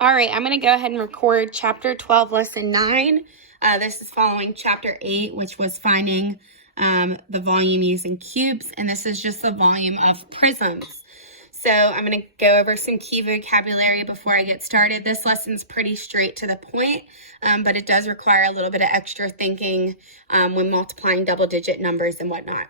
All right, I'm going to go ahead and record Chapter 12, Lesson 9. This is following Chapter 8, which was finding the volume using cubes, and this is just the volume of prisms. So I'm going to go over some key vocabulary before I get started. This lesson's pretty straight to the point, but it does require a little bit of extra thinking when multiplying double-digit numbers and whatnot.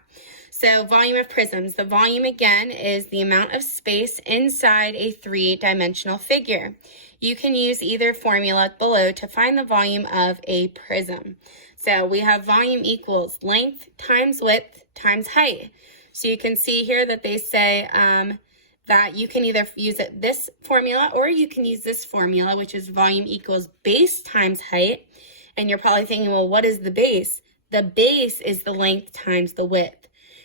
So volume of prisms. The volume, again, is the amount of space inside a three-dimensional figure. You can use either formula below to find the volume of a prism. So we have volume equals length times width times height. So you can see here that they say that you can either use this formula or you can use this formula, which is volume equals base times height. And you're probably thinking, well, what is the base? The base is the length times the width.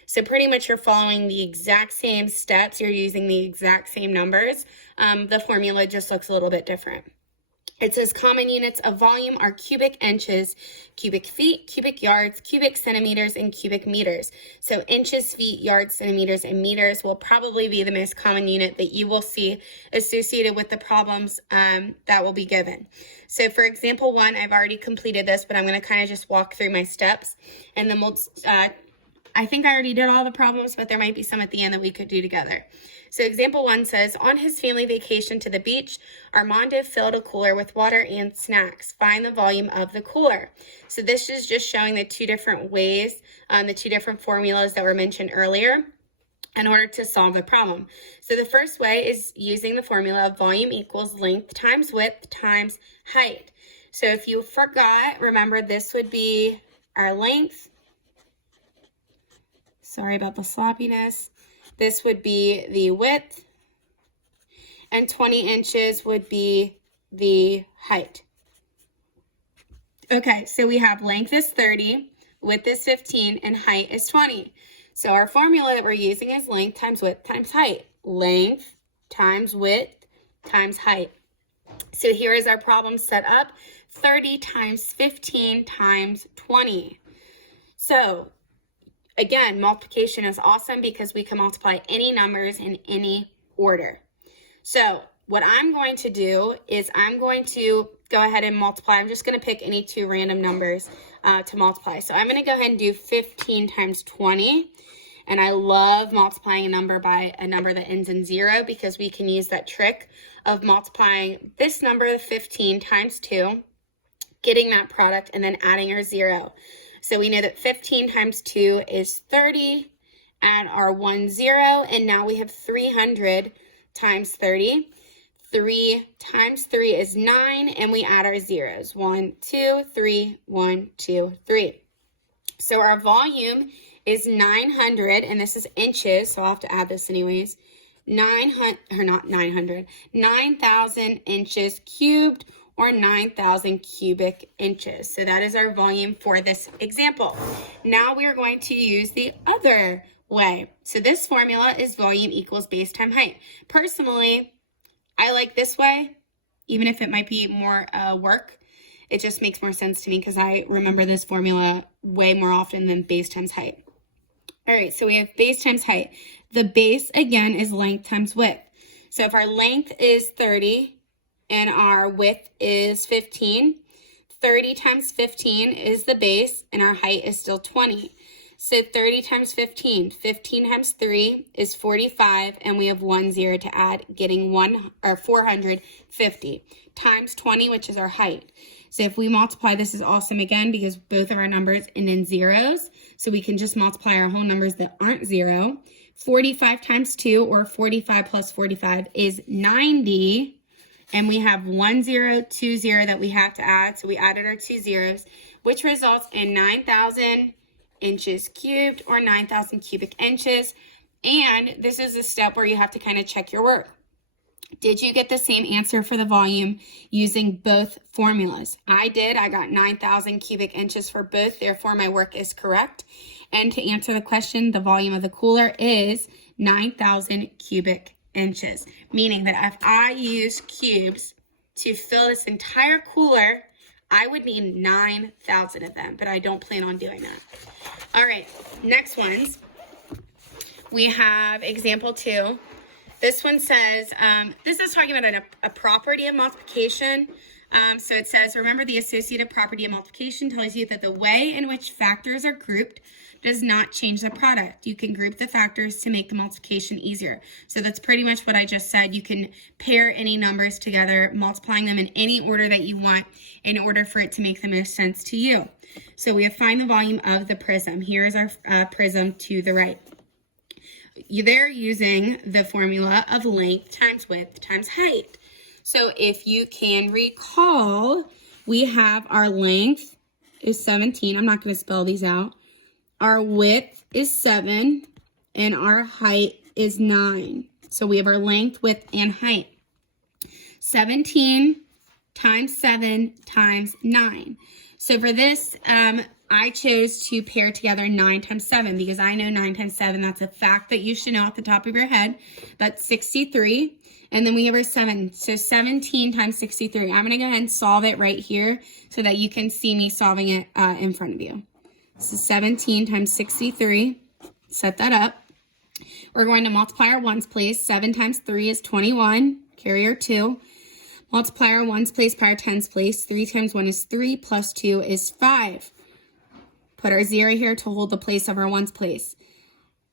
So pretty much you're following the exact same steps. You're using the exact same numbers. The formula just looks a little bit different. It says common units of volume are cubic inches, cubic feet, cubic yards, cubic centimeters, and cubic meters. So inches, feet, yards, centimeters, and meters will probably be the most common unit that you will see associated with the problems that will be given. So for example 1, I've already completed this, but I'm going to kind of just walk through my steps, and then we'll I think I already did all the problems, but there might be some at the end that we could do together. So example 1 says, on his family vacation to the beach, Armando filled a cooler with water and snacks. Find the volume of the cooler. So this is just showing the two different ways, the two different formulas that were mentioned earlier in order to solve the problem. So the first way is using the formula of volume equals length times width times height. So if you forgot, remember this would be our length. Sorry about the sloppiness. This would be the width, and 20 inches would be the height. Okay, so we have length is 30, width is 15, and height is 20. So our formula that we're using is length times width times height. Length times width times height. So here is our problem set up. 30 times 15 times 20. So again, multiplication is awesome because we can multiply any numbers in any order. So what I'm going to do is I'm going to go ahead and multiply. I'm just going to pick any two random numbers to multiply. So I'm going to go ahead and do 15 times 20. And I love multiplying a number by a number that ends in 0 because we can use that trick of multiplying this number, 15, times 2, getting that product, and then adding our 0. So we know that 15 times 2 is 30, add our 1 0, and now we have 300 times 30. 3 times 3 is 9, and we add our zeros. 1, 2, 3, 1, 2, 3. So our volume is 900, and this is inches, so I'll have to add this anyways. 9,000 inches cubed, or 9,000 cubic inches. So that is our volume for this example. Now we are going to use the other way. So this formula is volume equals base times height. Personally, I like this way, even if it might be more work. It just makes more sense to me because I remember this formula way more often than base times height. All right, so we have base times height. The base, again, is length times width. So if our length is 30, and our width is 15. 30 times 15 is the base, and our height is still 20. So 30 times 15. 15 times 3 is 45, and we have 1 0 to add, getting 450 times 20, which is our height. So if we multiply, this is awesome again because both of our numbers end in zeros. So we can just multiply our whole numbers that aren't 0. 45 times 2, or 45 plus 45, is 90. And we have 1 0, 2 0 that we have to add. So we added our 2 zeros, which results in 9,000 inches cubed, or 9,000 cubic inches. And this is a step where you have to kind of check your work. Did you get the same answer for the volume using both formulas? I did. I got 9,000 cubic inches for both. Therefore, my work is correct. And to answer the question, the volume of the cooler is 9,000 cubic inches, meaning that if I use cubes to fill this entire cooler, I would need 9,000 of them, but I don't plan on doing that. All right, next ones. We have example 2. This one says, this is talking about a property of multiplication. So it says, remember the associative property of multiplication tells you that the way in which factors are grouped does not change the product. You can group the factors to make the multiplication easier. So that's pretty much what I just said. You can pair any numbers together, multiplying them in any order that you want in order for it to make the most sense to you. So we have find the volume of the prism. Here is our prism to the right. They're using the formula of length times width times height. So if you can recall, we have our length is 17. I'm not going to spell these out. Our width is 7, and our height is 9. So we have our length, width, and height. 17 times 7 times 9. So for this, I chose to pair together 9 times 7 because I know 9 times 7, that's a fact that you should know off the top of your head. That's 63. And then we have our 7. So 17 times 63. I'm going to go ahead and solve it right here so that you can see me solving it in front of you. So 17 times 63, set that up. We're going to multiply our ones place. 7 times 3 is 21, carry our 2. Multiply our ones place by our tens place. 3 times 1 is 3, plus 2 is 5. Put our 0 here to hold the place of our ones place.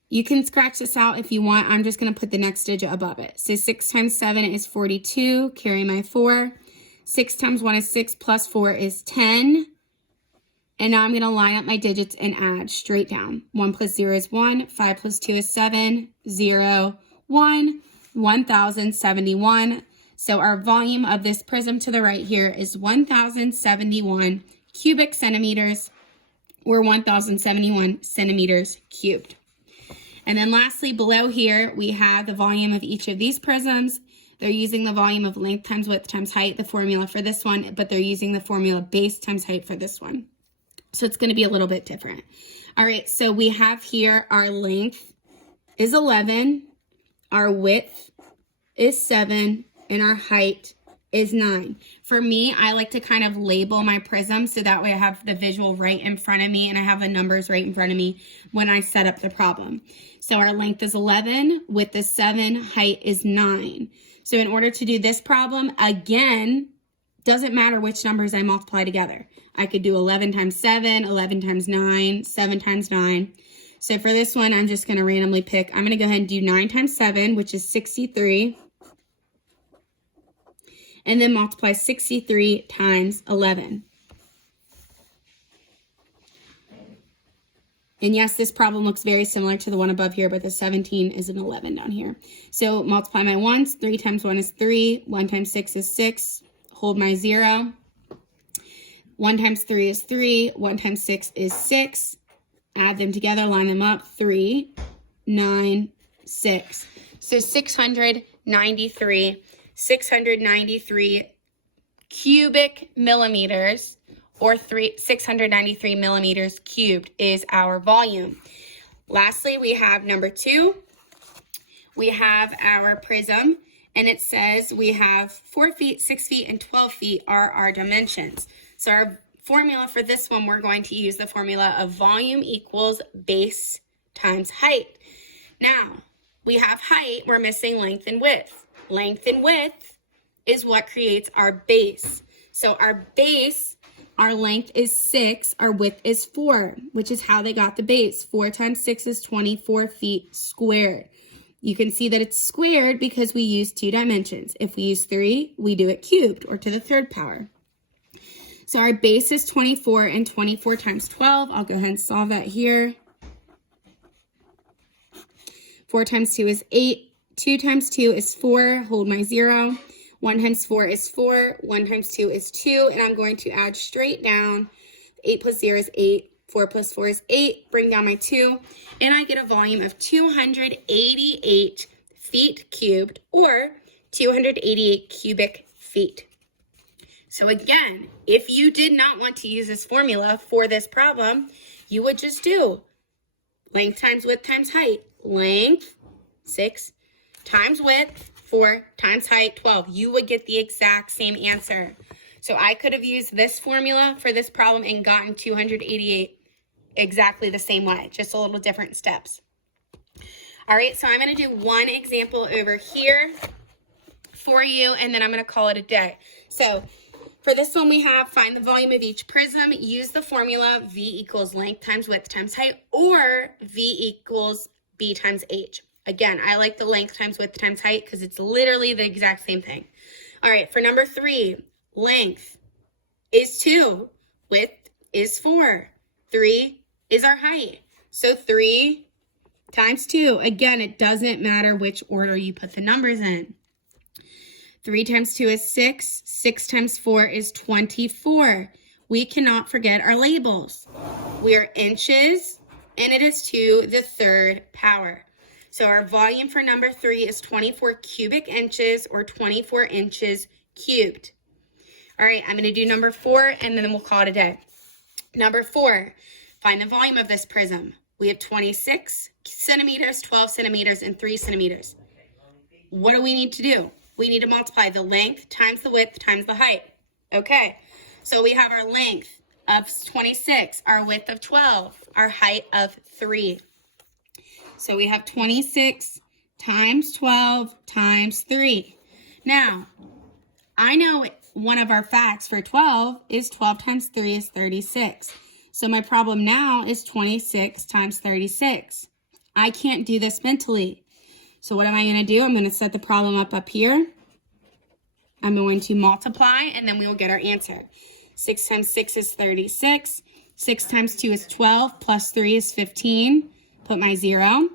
You can scratch this out if you want. I'm just going to put the next digit above it. So 6 times 7 is 42, carry my 4. 6 times 1 is 6, plus 4 is 10. And now I'm going to line up my digits and add straight down. 1 plus 0 is 1. 5 plus 2 is 7. 0, 1. 1,071. So our volume of this prism to the right here is 1,071 cubic centimeters, or 1,071 centimeters cubed. And then lastly, below here, we have the volume of each of these prisms. They're using the volume of length times width times height, the formula for this one, but they're using the formula base times height for this one. So it's going to be a little bit different. All right, so we have here our length is 11, our width is 7, and our height is 9. For me, I like to kind of label my prism so that way I have the visual right in front of me and I have the numbers right in front of me when I set up the problem. So our length is 11, width is 7, height is 9. So in order to do this problem, again, doesn't matter which numbers I multiply together. I could do 11 times 7, 11 times 9, 7 times 9. So for this one, I'm just going to randomly pick. I'm going to go ahead and do 9 times 7, which is 63. And then multiply 63 times 11. And yes, this problem looks very similar to the one above here, but the 17 is an 11 down here. So multiply my ones. 3 times 1 is 3. 1 times 6 is 6. Hold my 0. 1 times 3 is 3. 1 times 6 is 6. Add them together, line them up. 3, 9, 6. So 693 cubic millimeters, or 693 millimeters cubed is our volume. Lastly, we have number 2. We have our prism, and it says we have 4 feet, 6 feet, and 12 feet are our dimensions. So our formula for this one, we're going to use the formula of volume equals base times height. Now, we have height, we're missing length and width. Length and width is what creates our base. So our base, our length is 6, our width is 4, which is how they got the base. 4 times 6 is 24 feet squared. You can see that it's squared because we use 2 dimensions. If we use 3, we do it cubed, or to the 3rd power. So our base is 24, and 24 times 12, I'll go ahead and solve that here. 4 times 2 is 8. 2 times 2 is 4, hold my 0. 1 times 4 is 4, 1 times 2 is 2, and I'm going to add straight down. 8 plus 0 is 8, 4 plus 4 is 8, bring down my 2, and I get a volume of 288 feet cubed, or 288 cubic feet. So again, if you did not want to use this formula for this problem, you would just do length times width times height. Length, 6, times width, 4, times height, 12. You would get the exact same answer. So I could have used this formula for this problem and gotten 288 exactly the same way, just a little different steps. All right, so I'm going to do one example over here for you, and then I'm going to call it a day. So for this one, we have find the volume of each prism. Use the formula V equals length times width times height, or V equals B times H. Again, I like the length times width times height because it's literally the exact same thing. All right, for number 3, length is 2, width is 4, 3 is our height. So 3 times 2. Again, it doesn't matter which order you put the numbers in. 3 times 2 is 6. 6 times 4 is 24. We cannot forget our labels. We are inches, and it is to the 3rd power. So our volume for number 3 is 24 cubic inches, or 24 inches cubed. All right, I'm going to do number 4, and then we'll call it a day. Number 4, find the volume of this prism. We have 26 centimeters, 12 centimeters, and 3 centimeters. What do we need to do? We need to multiply the length times the width times the height. Okay, so we have our length of 26, our width of 12, our height of 3. So we have 26 times 12 times 3. Now, I know one of our facts for 12 is 12 times 3 is 36. So my problem now is 26 times 36. I can't do this mentally. So what am I going to do? I'm going to set the problem up here. I'm going to multiply, and then we will get our answer. 6 times 6 is 36. 6 times 2 is 12, plus 3 is 15. Put my 0.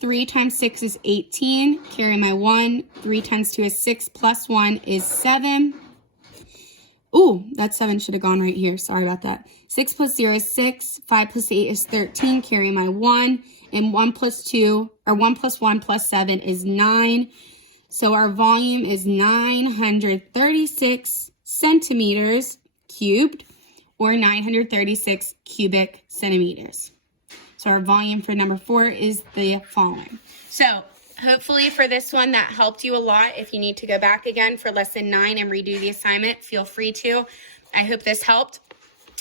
3 times 6 is 18. Carry my 1. 3 times 2 is 6, plus 1 is 7. Ooh, that 7 should have gone right here. Sorry about that. 6 plus 0 is 6. 5 plus 8 is 13. Carry my 1. And 1 plus 2, or 1 plus 1 plus 7 is 9. So our volume is 936 centimeters cubed, or 936 cubic centimeters. So our volume for number 4 is the following. So hopefully for this one that helped you a lot. If you need to go back again for lesson 9 and redo the assignment, feel free to. I hope this helped.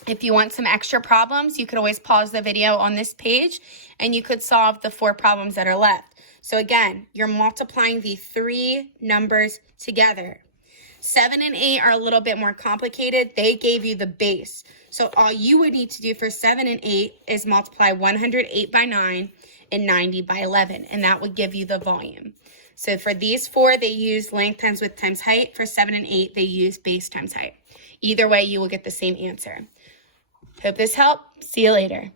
If you want some extra problems, you could always pause the video on this page and you could solve the 4 problems that are left. So again, you're multiplying the 3 numbers together. 7 and 8 are a little bit more complicated. They gave you the base. So all you would need to do for 7 and 8 is multiply 108 by 9 and 90 by 11, and that would give you the volume. So for these 4, they use length times width times height. For 7 and 8, they use base times height. Either way, you will get the same answer. Hope this helped. See you later.